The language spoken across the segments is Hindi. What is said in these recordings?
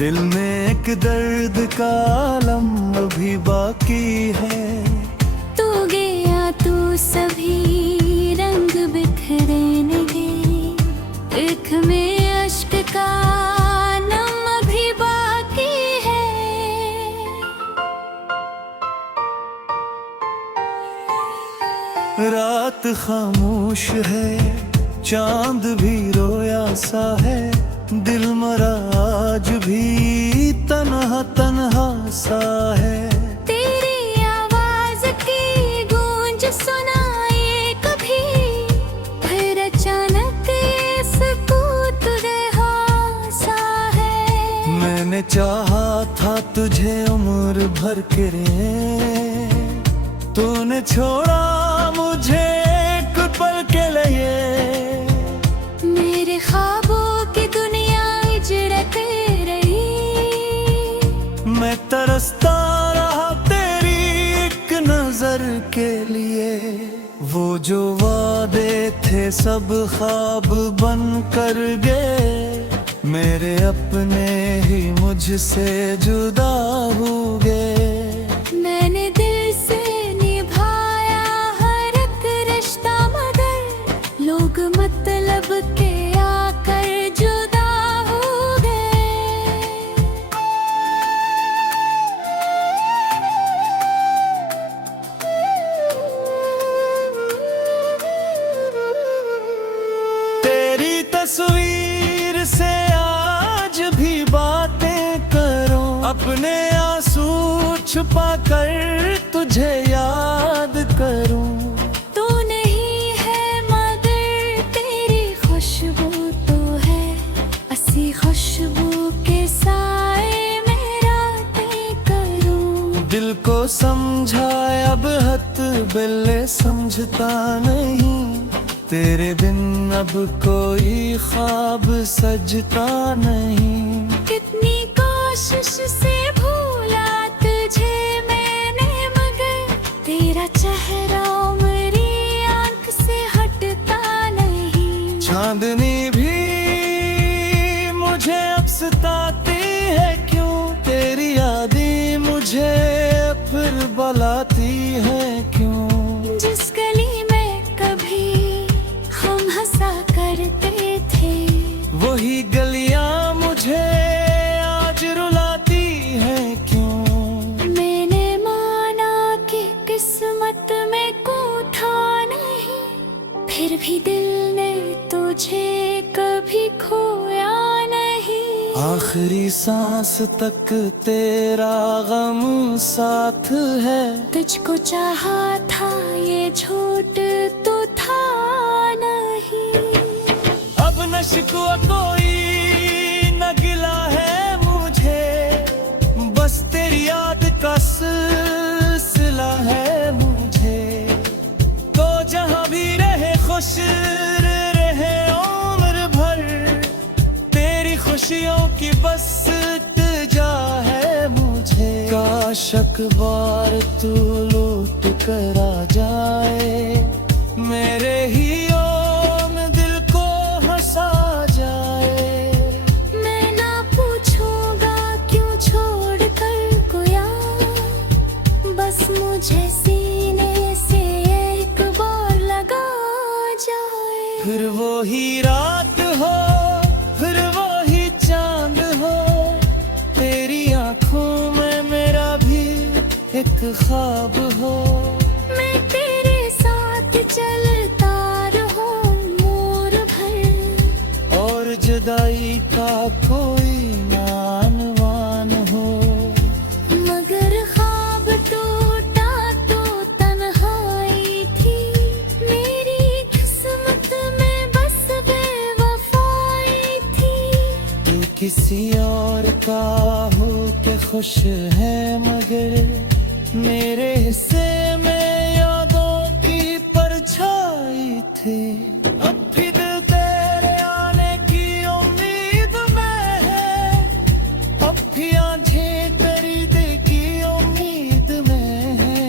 दिल में एक दर्द का आलम अभी बाकी है। तू गया तू सभी रंग बिखरने दे, एक में अश्क का नम अभी बाकी है। रात खामोश है, चांद भी रोया सा है, दिल मरा आज भी तन्हा तन्हा सा है। तेरी आवाज की गूंज सुनाए कभी, फिर अचानक ये सुकूत रहा सा है। मैंने चाहा था तुझे उम्र भर के रे, तूने छोड़ा मुझे एक पल के लिए। मेरे ख्वाबों की दुनिया इजरत रही, मैं तरसता रहा तेरी एक नजर के लिए। वो जो वादे थे सब ख्वाब बन कर गए, मेरे अपने ही मुझसे जुदा हो गए। मैंने दिल से निभाया हर एक रिश्ता, मगर लोग मतलब के आकर जुदा हो गए। तेरी तस्वीर से आज भी बातें करो, अपने आंसू छुपा कर तुझे याद करूं। तू नहीं है मगर तेरी खुशबू तो है, असी खुशबू के साए में रातें करूं। दिल को समझाए अब हद बिल्ले समझता नहीं, तेरे बिन अब कोई ख्वाब सजता नहीं। कितनी कोशिश से भूला तुझे मैंने, मगर तेरा चेहरा मेरी आंख से हटता नहीं। चांदनी भी मुझे अब सताती है क्यों, तेरी यादें मुझे फिर बुलाती है क्यों। जिस गली में कभी हम हंसा करते थे, वही गलियां मुझे आज रुलाती है क्यों। मैंने माना कि किस्मत में कोई था नहीं, फिर भी दिल ने तुझे कभी खोया नहीं। आखिरी सांस तक तेरा गम साथ है, तुझको चाहा था ये झूठ तो था नहीं। अब न शिकवा कोई न गिला है मुझे, बस तेरी याद का सिलसिला है मुझे। तो जहां भी रहे खुश रहे उम्र भर, तेरी खुशियों की बस इल्तिजा है मुझे। काश अखबार तू लौट कर आ जाए, मेरे ही ओम दिल को हंसा जाए। मैं ना पूछूंगा क्यों छोड़ कर गया, बस मुझे सीने से एक बार लगा जाए। फिर वो ही रात हो, फिर वो ही चांद हो, तेरी आंखों में मेरा भी एक ख्वाब हो। मैं तेरे साथ चलता रहूं मोर भर, और जुदाई का कोई नानवान हो। मगर ख्वाब टूटा तो तन्हाई थी, मेरी किस्मत में बस बेवफाई थी। तू किसी और का हो के खुश है, मगर मेरे हिस्से में यादों की परछाई थी। अब भी दिल तेरे आने की उम्मीद में है, अब भी आंखें तेरी देखी उम्मीद में है।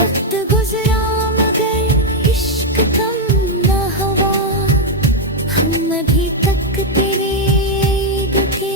वक्त गुजरा मगर इश्क कम न हुआ, हम अभी तक तेरे दुखी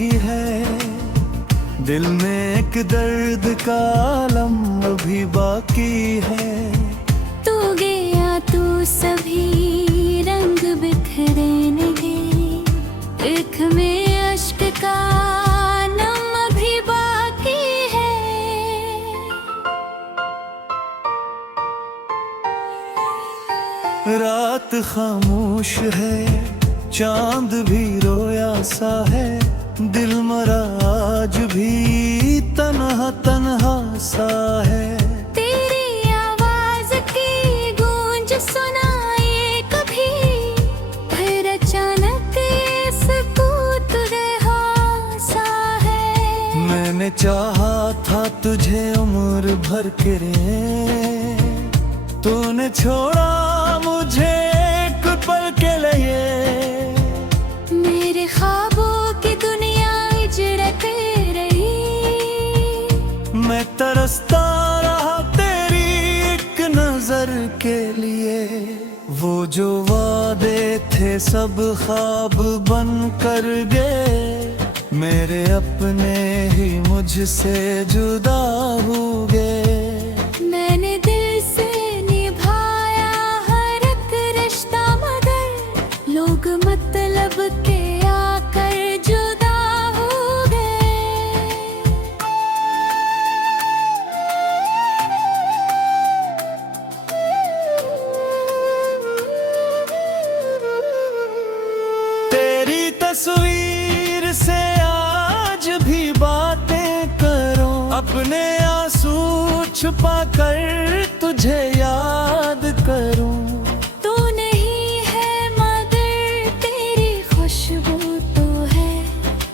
लगी है। दिल में एक दर्द का आलम अभी बाकी है। तू गया तू सभी रंग बिखरने दे, एक में अश्क का नम अभी बाकी है। रात खामोश है, चांद भी रोया सा है। दिल मरा आज भी तन्हा तन्हा सा है। तेरी आवाज की गूंज सुनाए कभी, फिर अचानक ये सुकूत रहा सा है। मैंने चाहा था तुझे उम्र भर के लिए, तूने छोड़ा मुझे एक पल के लिए। मेरे ख्वाबों की दुनिया इजरत रही, मैं तरसता रहा तेरी एक नजर के लिए। वो जो वादे थे सब ख्वाब बन कर गए, मेरे अपने ही मुझसे जुदा हो गए। मैंने दिल से निभाया हर एक रिश्ता, मगर लोग मतलब के आकर जुदा हो गए। तेरी तस्वीर से आज भी बातें करो, अपने आंसू छुपा कर तुझे याद करूं। तू नहीं है मगर तेरी खुशबू तो है,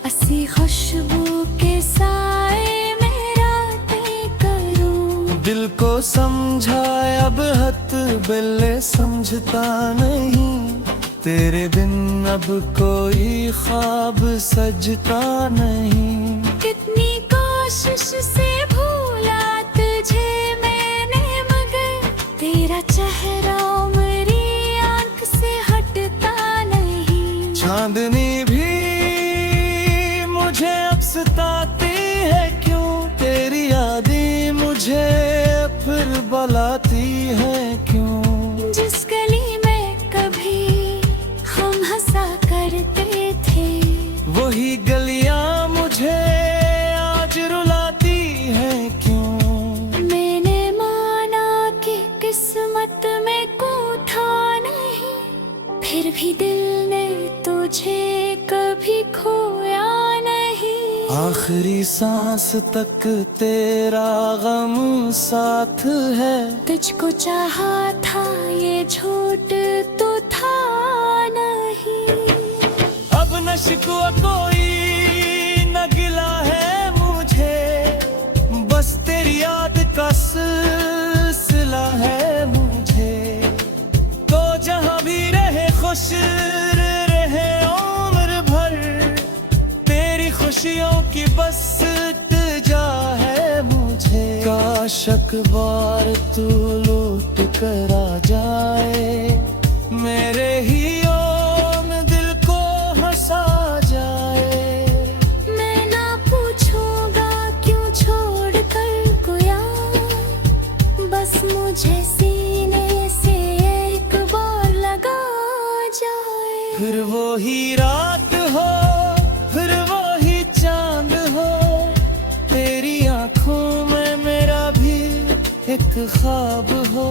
असी खुशबू के साए में रातें करूं। दिल को समझा अब हद बिल्ले समझता नहीं, तेरे बिन अब कोई ख्वाब सजता नहीं। कितनी कोशिश से भूला तुझे मैंने, मगर तेरा चेहरा मेरी आंख से हटता नहीं। चांदनी भी मुझे अब सताती है क्यों, तेरी यादें मुझे फिर बुलाती है क्यों। जिस गली में कभी हम हंसा करते थे, वही गलियां मुझे आज रुलाती है क्यों। मैंने माना कि किस्मत में कुछ था नहीं, फिर भी दिल ने तुझे कभी खोया नहीं। आखिरी सांस तक तेरा गम साथ है, तुझको चाहा था ये झूठ तो था नहीं। अब न शिकवा कोई न गिला है मुझे, बस तेरी याद का सिलसिला है मुझे। तो जहां भी रहे खुश रहे उम्र भर, तेरी खुशियों की बस इल्तिजा है मुझे। काश अखबार तू लौट कर आ जाए, मेरे ही ओम दिल को हंसा जाए। मैं ना पूछूंगा क्यों छोड़ कर गया, बस मुझे सीने से एक बार लगा जाए। फिर वो ही रात हो, फिर वो ही चांद हो, तेरी आंखों में मेरा भी एक ख्वाब हो।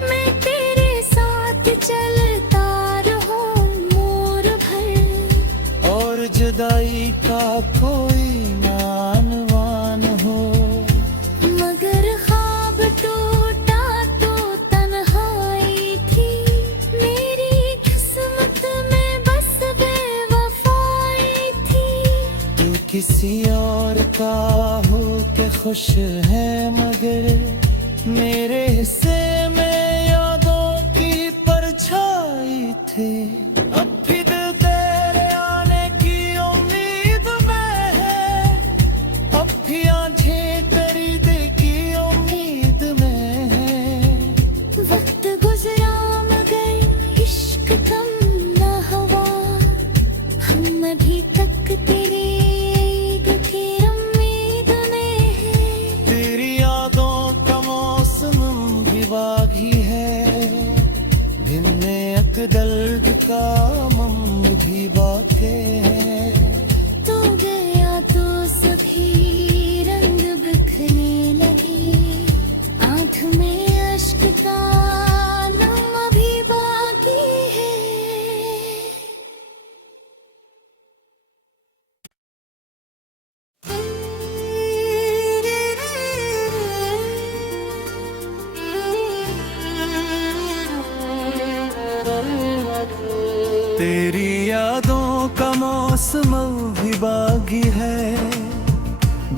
मैं तेरे साथ चलता रहूं मोर भर, और जुदाई का कोई नानवान हो। मगर ख्वाब टूटा तो तन्हाई थी, मेरी किस्मत में बस बेवफाई थी। तू किसी और का हो के खुश है, मगर मेरे हिस्से में यादों की परछाई थी। अब भी दिल तेरे आने की उम्मीद में है, अब भी आंखें तेरी देखी उम्मीद में है। वक्त गुजरा मगर इश्क कम न हुआ, हम अभी तक तेरी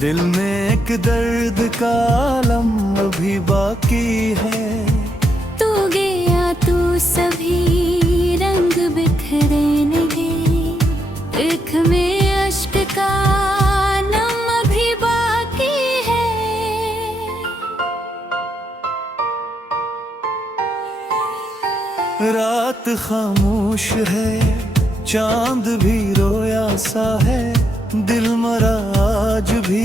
दिल में एक दर्द का आलम अभी बाकी है। तू गया तू सभी रंग बिखरने दे, एक में अश्क का नम अभी बाकी है। रात खामोश है, चांद भी रोया सा है, दिल मरा आज भी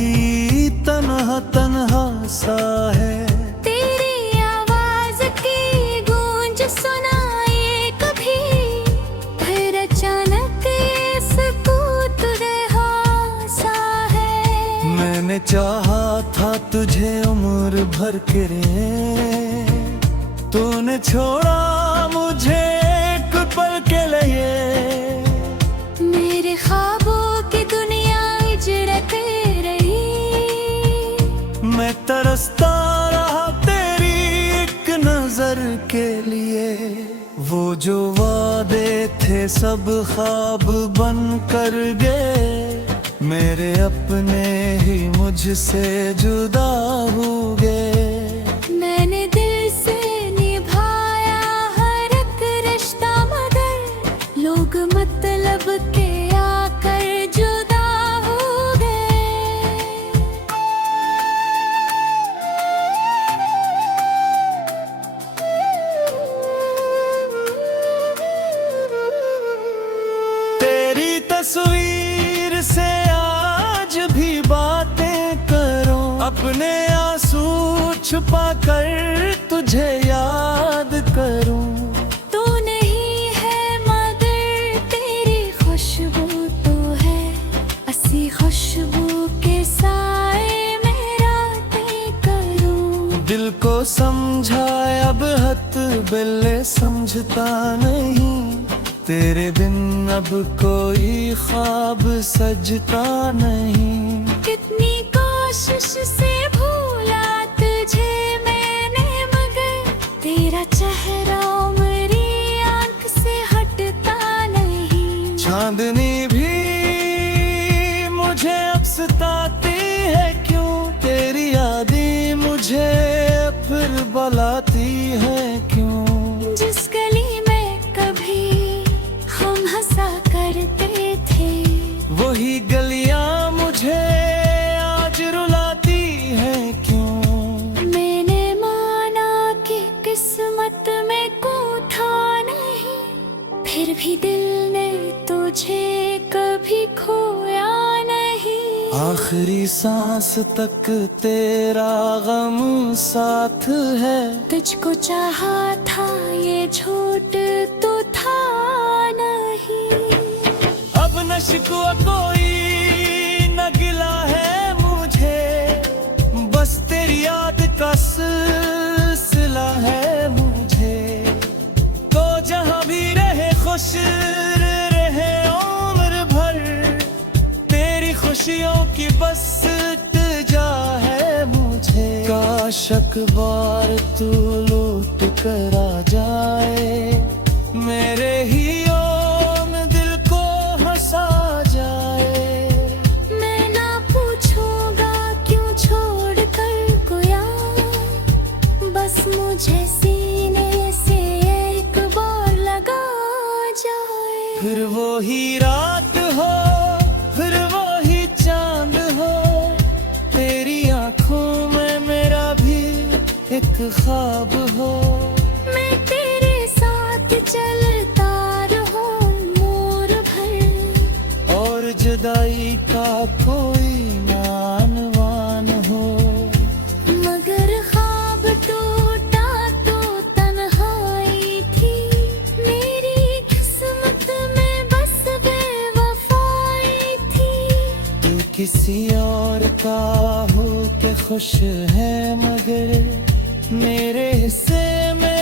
तन्हा तन्हा सा है। तेरी आवाज की गूंज सुनाए कभी, फिर अचानक ये सुकूत रहा सा है। मैंने चाहा था तुझे उम्र भर के लिए, तूने छोड़ा मुझे एक पल के लिए। मेरे ख्वाबों की दुनिया इजरत रही, मैं तरसता रहा तेरी एक नजर के लिए। वो जो वादे थे सब ख्वाब बन कर गए, मेरे अपने ही मुझसे जुदा हो गए। मैंने दिल से निभाया हर एक रिश्ता, मगर लोग मतलब के आकर जुदा हो गए। तेरी तस्वीर से आज भी बातें करो, अपने आंसू छुपा कर तुझे याद करूं। तू नहीं है मगर तेरी खुशबू तो है, अस्सी खुशबू के साए में रातें करूं। दिल को समझा अब हद बिल्ले समझता नहीं, तेरे बिन अब कोई ख्वाब सजता नहीं। कितनी कोशिश से भूला तुझे मैंने, मगर तेरा चेहरा मेरी आंख से हटता नहीं। चांदनी भी मुझे अब सताती है क्यों, तेरी यादें मुझे फिर बुलाती है क्यों। जिस गली में कभी हम हंसा करते थे, वही गलियां मुझे आज रुलाती है क्यों। मैंने माना कि किस्मत में को था नहीं, फिर भी दिल ने तुझे कभी खोया नहीं। आखिरी सांस तक तेरा गम साथ है, तुझको चाहा था ये झूठ तो था नहीं। अब न शिकवा कोई न गिला है मुझे, बस तेरी याद का सिलसिला है मुझे। तो जहां भी रहे खुश रहे उम्र भर, तेरी खुशियों की बस इल्तिजा है मुझे। काश अखबार तू लौट कर आ जाए, मेरे ही ओम दिल को हंसा जाए। मैं ना पूछूंगा क्यों छोड़ कर गया, बस मुझे सीने से एक बार लगा जाए। फिर वो ही रात हो, फिर वो ही चांद हो, तेरी आंखों में मेरा भी एक ख्वाब हो। मैं तेरे साथ चलता रहूं मोर भर, और जुदाई का कोई नानवान हो। मगर ख्वाब टूटा तो तन्हाई थी, मेरी किस्मत में बस बेवफाई थी। तू किसी और का हो के खुश है, मगर मेरे हिस्से में